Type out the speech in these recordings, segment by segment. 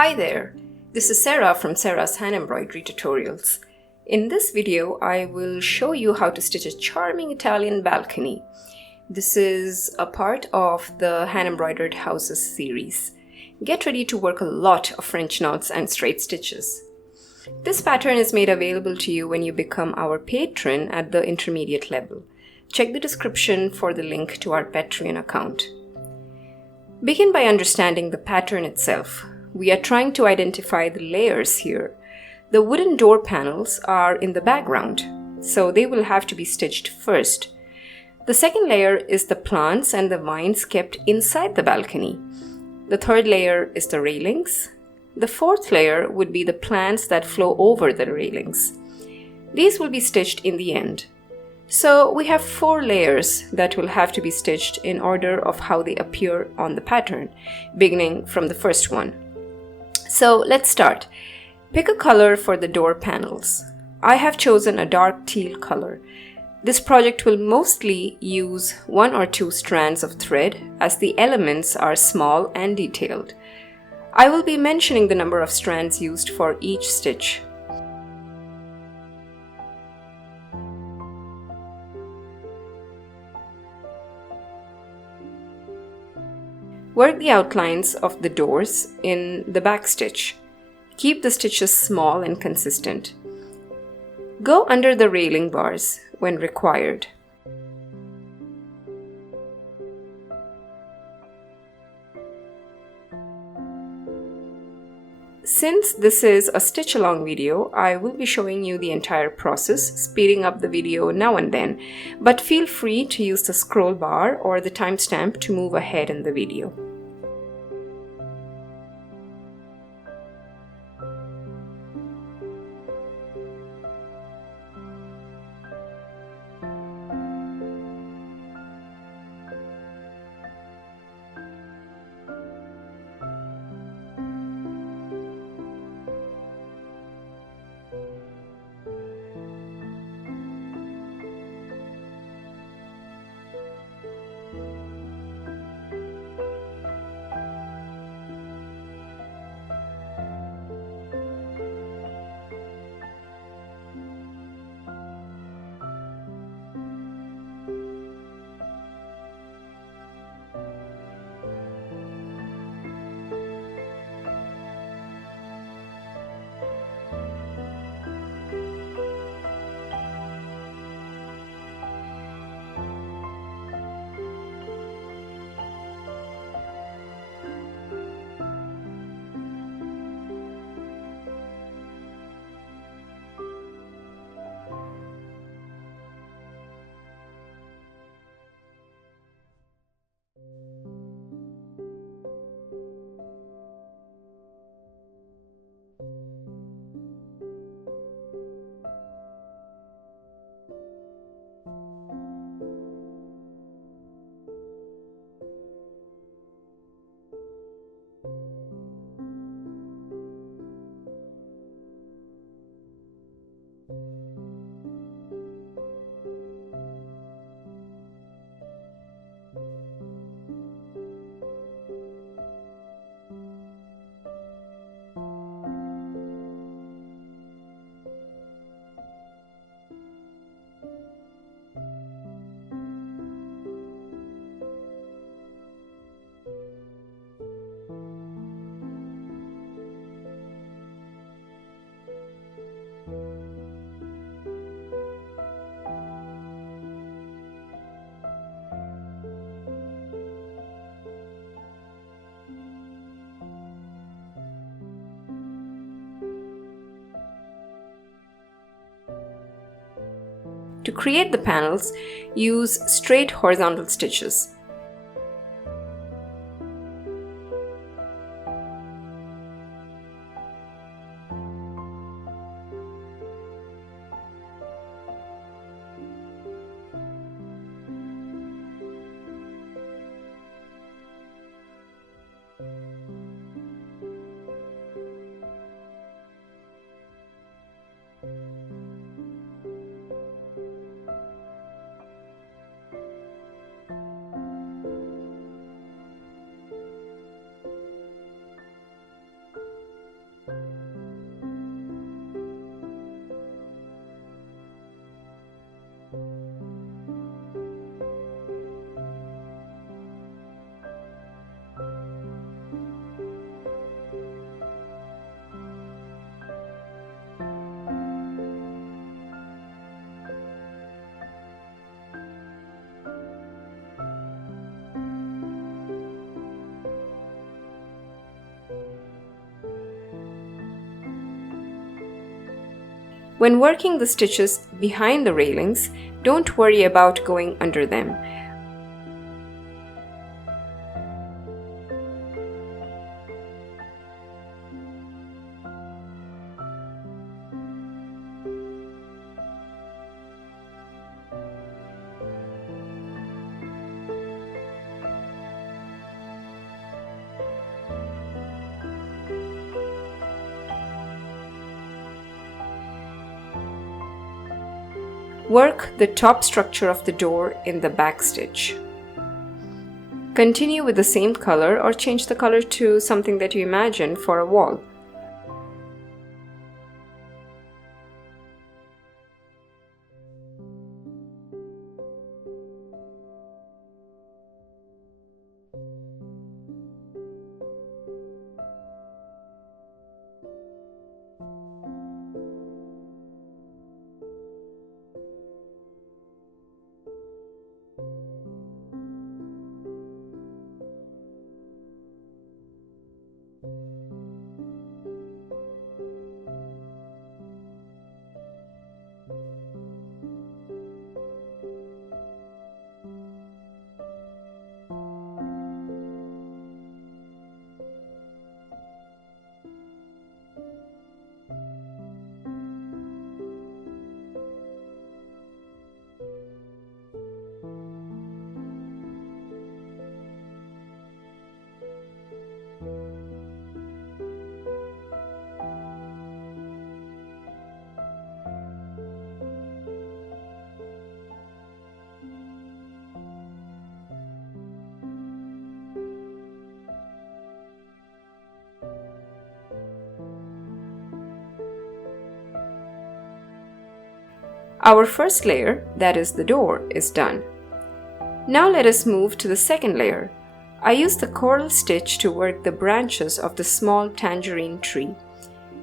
Hi there, this is Sarah from Sarah's Hand Embroidery Tutorials. In this video, I will show you how to stitch a charming Italian balcony. This is a part of the Hand Embroidered Houses series. Get ready to work a lot of French knots and straight stitches. This pattern is made available to you when you become our patron at the intermediate level. Check the description for the link to our Patreon account. Begin by understanding the pattern itself. We are trying to identify the layers here. The wooden door panels are in the background, so they will have to be stitched first. The second layer is the plants and the vines kept inside the balcony. The third layer is the railings. The fourth layer would be the plants that flow over the railings. These will be stitched in the end. So we have 4 layers that will have to be stitched in order of how they appear on the pattern, beginning from the first one. So let's start. Pick a color for the door panels. I have chosen a dark teal color. This project will mostly use 1 or 2 strands of thread as the elements are small and detailed. I will be mentioning the number of strands used for each stitch. Work the outlines of the doors in the back stitch. Keep the stitches small and consistent. Go under the railing bars when required. Since this is a stitch-along video, I will be showing you the entire process, speeding up the video now and then, but feel free to use the scroll bar or the timestamp to move ahead in the video. To create the panels, use straight horizontal stitches. When working the stitches behind the railings, don't worry about going under them. Work the top structure of the door in the back stitch. Continue with the same color or change the color to something that you imagine for a wall. Our first layer, that is the door, is done. Now let us move to the second layer. I use the coral stitch to work the branches of the small tangerine tree.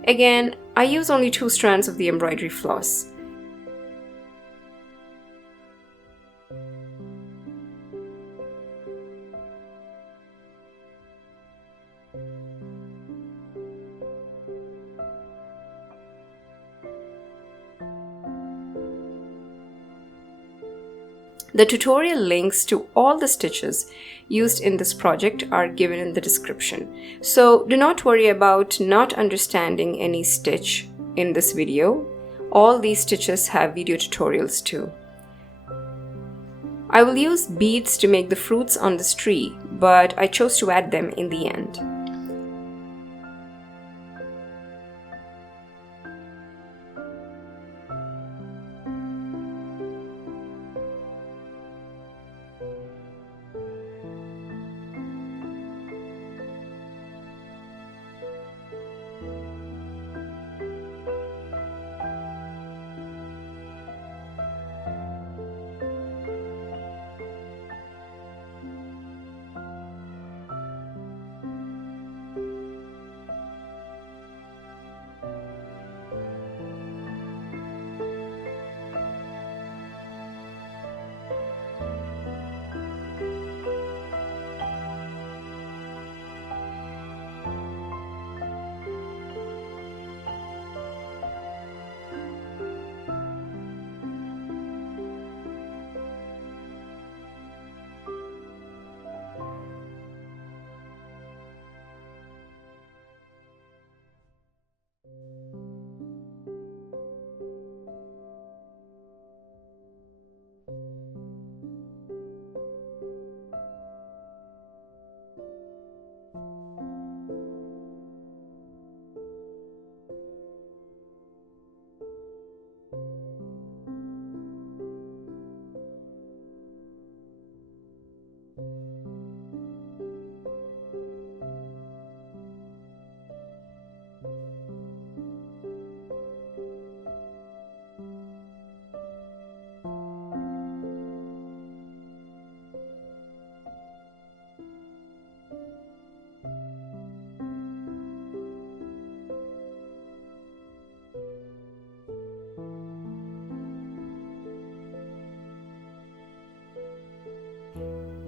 Again, I use only 2 strands of the embroidery floss. The tutorial links to all the stitches used in this project are given in the description. So do not worry about not understanding any stitch in this video. All these stitches have video tutorials too. I will use beads to make the fruits on this tree, but I chose to add them in the end.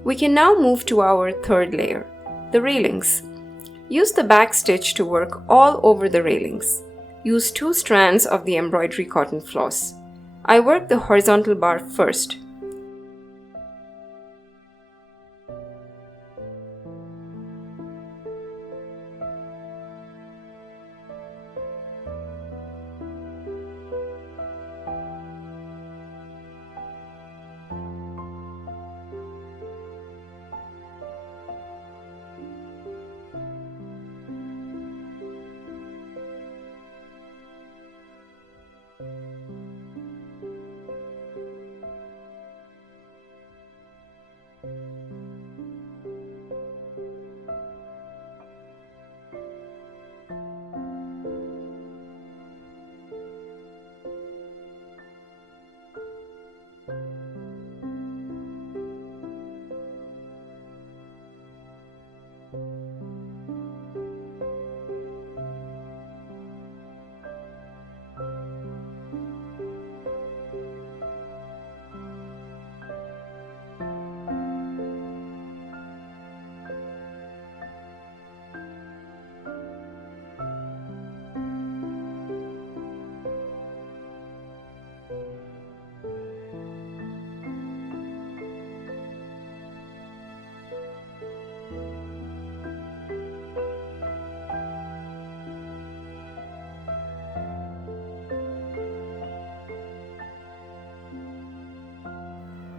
We can now move to our third layer, the railings. Use the back stitch to work all over the railings. Use 2 strands of the embroidery cotton floss. I work the horizontal bar first.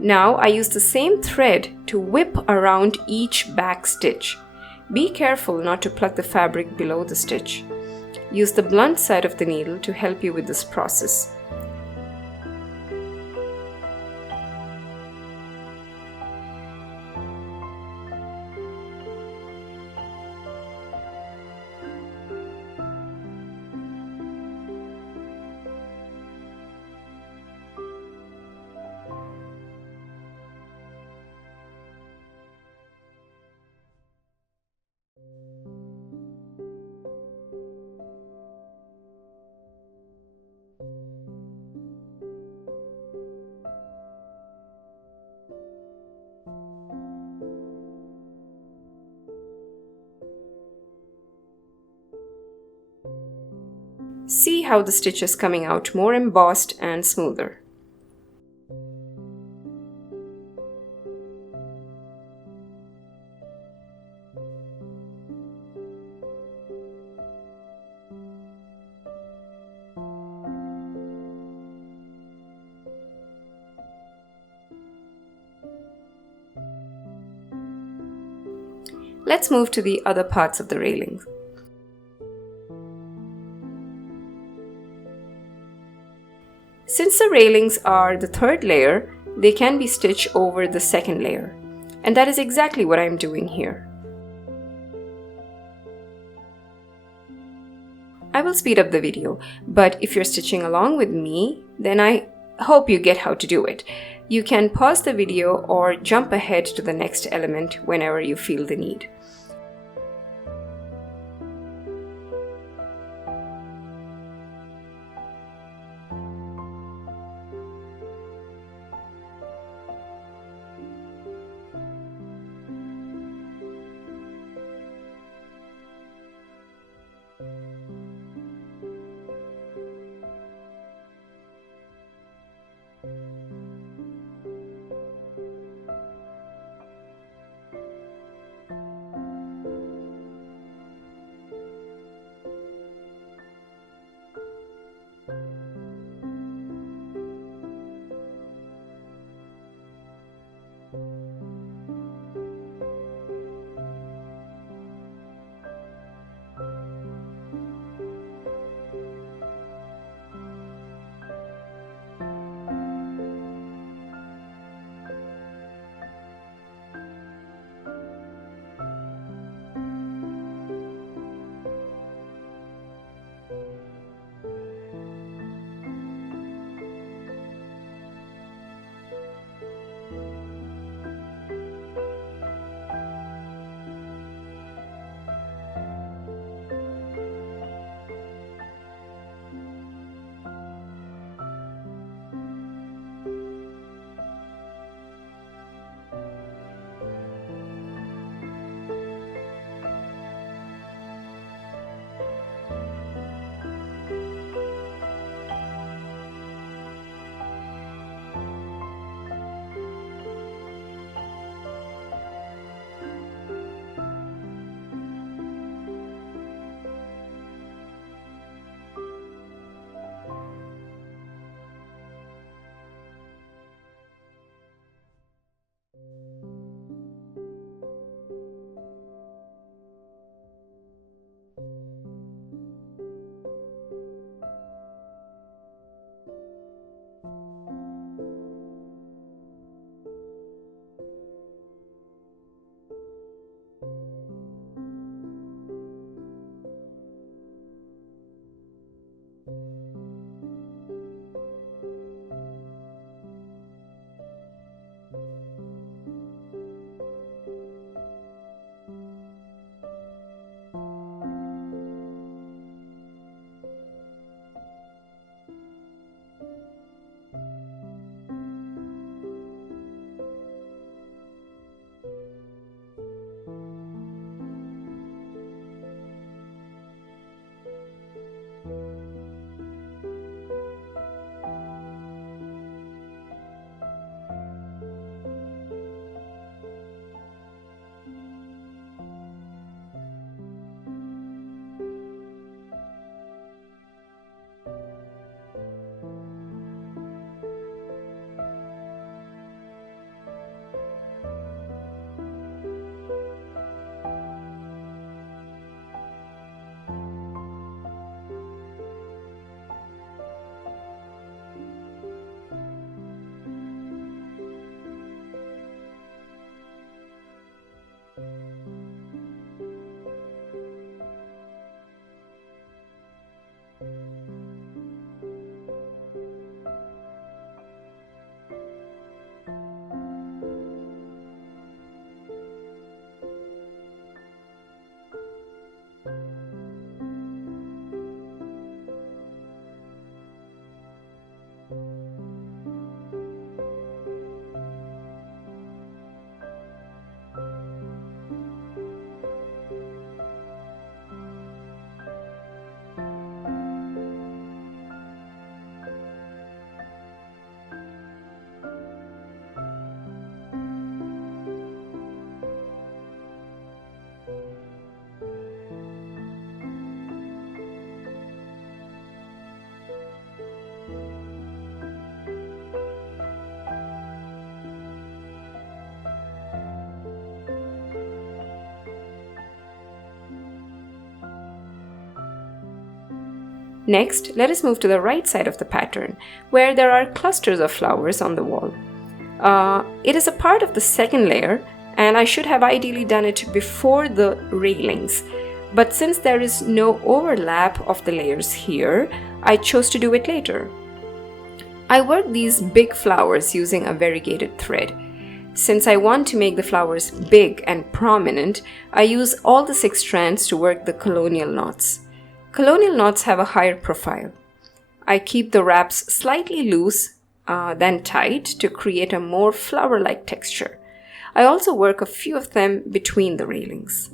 Now I use the same thread to whip around each back stitch. Be careful not to pluck the fabric below the stitch. Use the blunt side of the needle to help you with this process. See how the stitch is coming out more embossed and smoother. Let's move to the other parts of the railing. Since the railings are the third layer, they can be stitched over the second layer. And that is exactly what I'm doing here. I will speed up the video, but if you're stitching along with me, then I hope you get how to do it. You can pause the video or jump ahead to the next element whenever you feel the need. Next, let us move to the right side of the pattern, where there are clusters of flowers on the wall. It is a part of the second layer, and I should have ideally done it before the railings. But since there is no overlap of the layers here, I chose to do it later. I work these big flowers using a variegated thread. Since I want to make the flowers big and prominent, I use all the 6 strands to work the colonial knots. Colonial knots have a higher profile. I keep the wraps slightly loose than tight to create a more flower-like texture. I also work a few of them between the railings.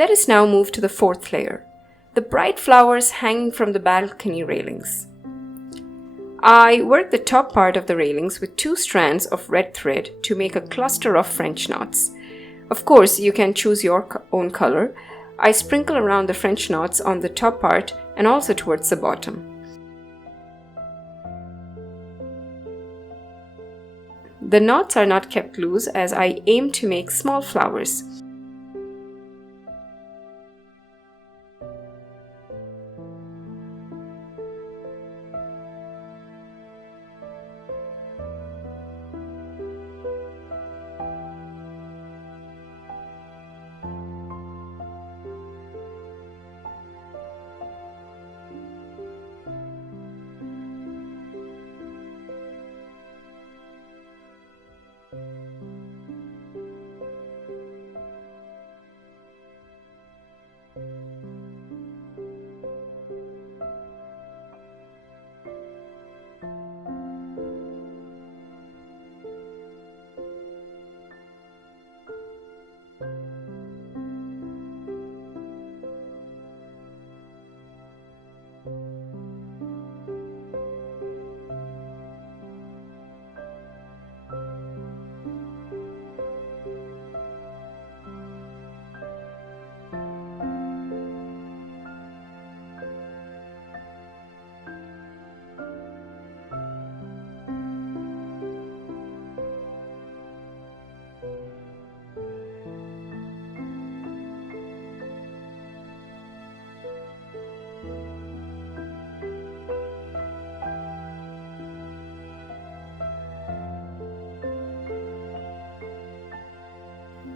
Let us now move to the fourth layer, the bright flowers hanging from the balcony railings. I work the top part of the railings with 2 strands of red thread to make a cluster of French knots. Of course, you can choose your own color. I sprinkle around the French knots on the top part and also towards the bottom. The knots are not kept loose as I aim to make small flowers.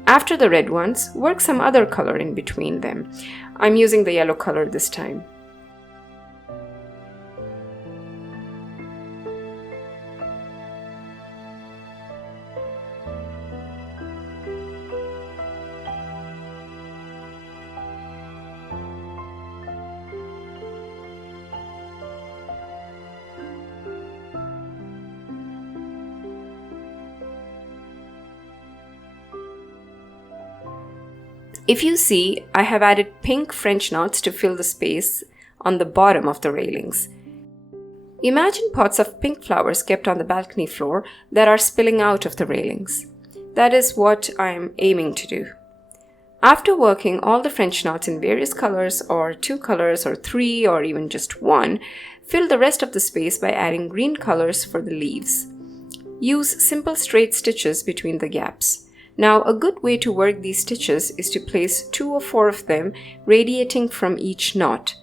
After the red ones, work some other color in between them. I'm using the yellow color this time. If you see, I have added pink French knots to fill the space on the bottom of the railings. Imagine pots of pink flowers kept on the balcony floor that are spilling out of the railings. That is what I am aiming to do. After working all the French knots in various colors, or 2 colors, or 3, or even just 1, fill the rest of the space by adding green colors for the leaves. Use simple straight stitches between the gaps. Now, a good way to work these stitches is to place 2 or 4 of them radiating from each knot.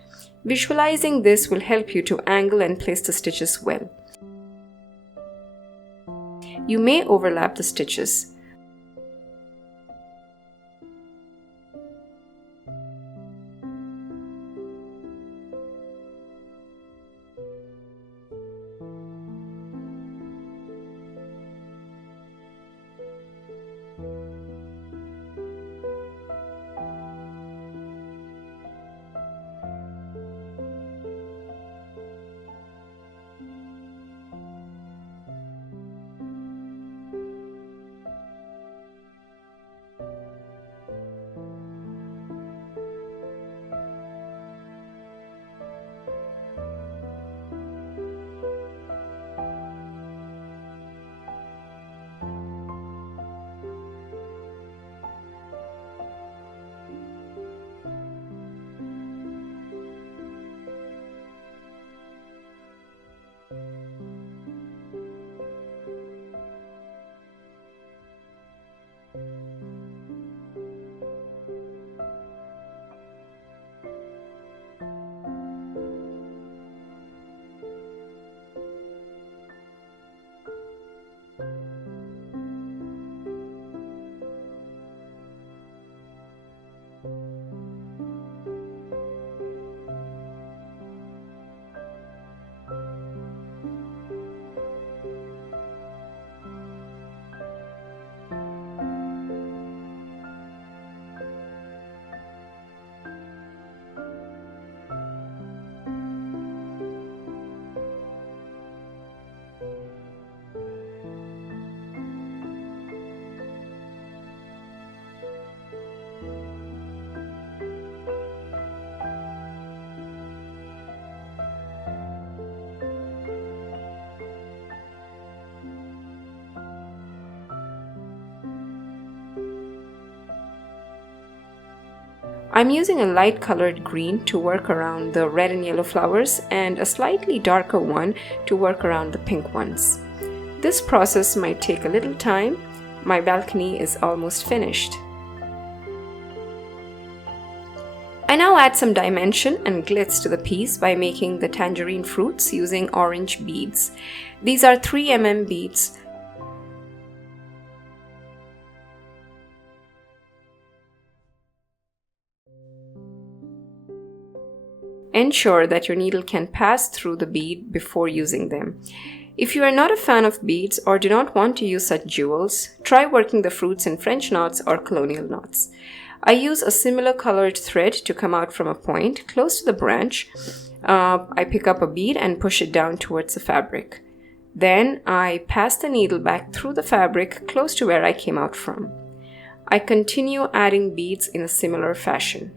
Visualizing this will help you to angle and place the stitches well. You may overlap the stitches. I'm using a light colored green to work around the red and yellow flowers and a slightly darker one to work around the pink ones. This process might take a little time. My balcony is almost finished. I now add some dimension and glitz to the piece by making the tangerine fruits using orange beads. These are 3 mm beads. Ensure that your needle can pass through the bead before using them. If you are not a fan of beads or do not want to use such jewels, try working the fruits in French knots or colonial knots. I use a similar colored thread to come out from a point close to the branch. I pick up a bead and push it down towards the fabric. Then I pass the needle back through the fabric close to where I came out from. I continue adding beads in a similar fashion.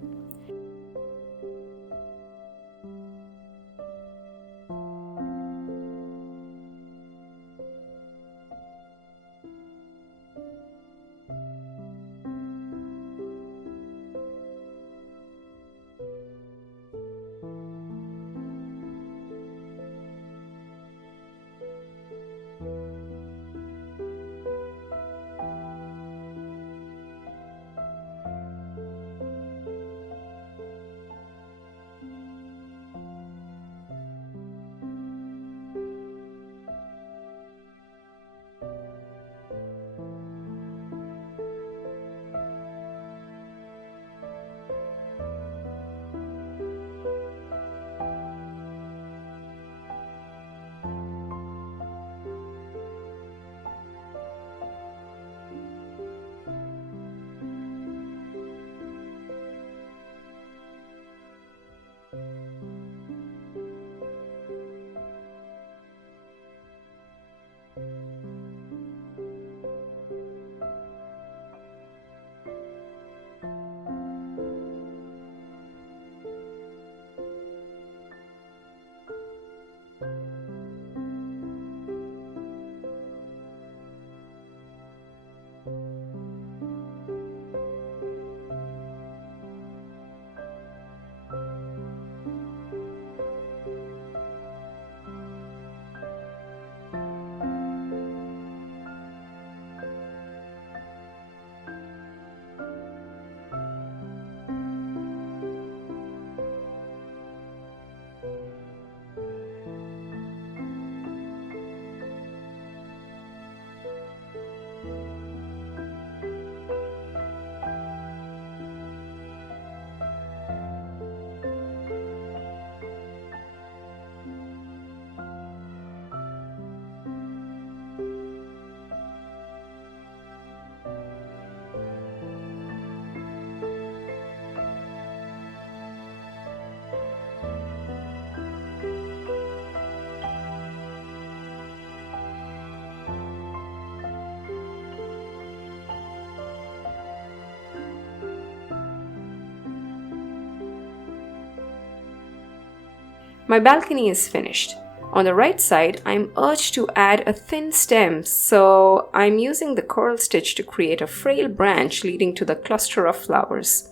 My balcony is finished. On the right side, I'm urged to add a thin stem, so I'm using the coral stitch to create a frail branch leading to the cluster of flowers.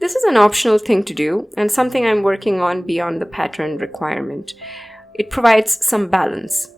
This is an optional thing to do and something I'm working on beyond the pattern requirement. It provides some balance.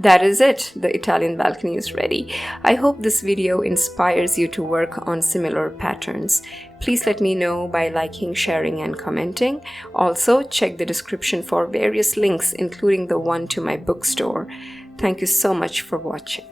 That is it. The Italian balcony is ready. I hope this video inspires you to work on similar patterns. Please let me know by liking, sharing, and commenting. Also, check the description for various links, including the one to my bookstore. Thank you so much for watching.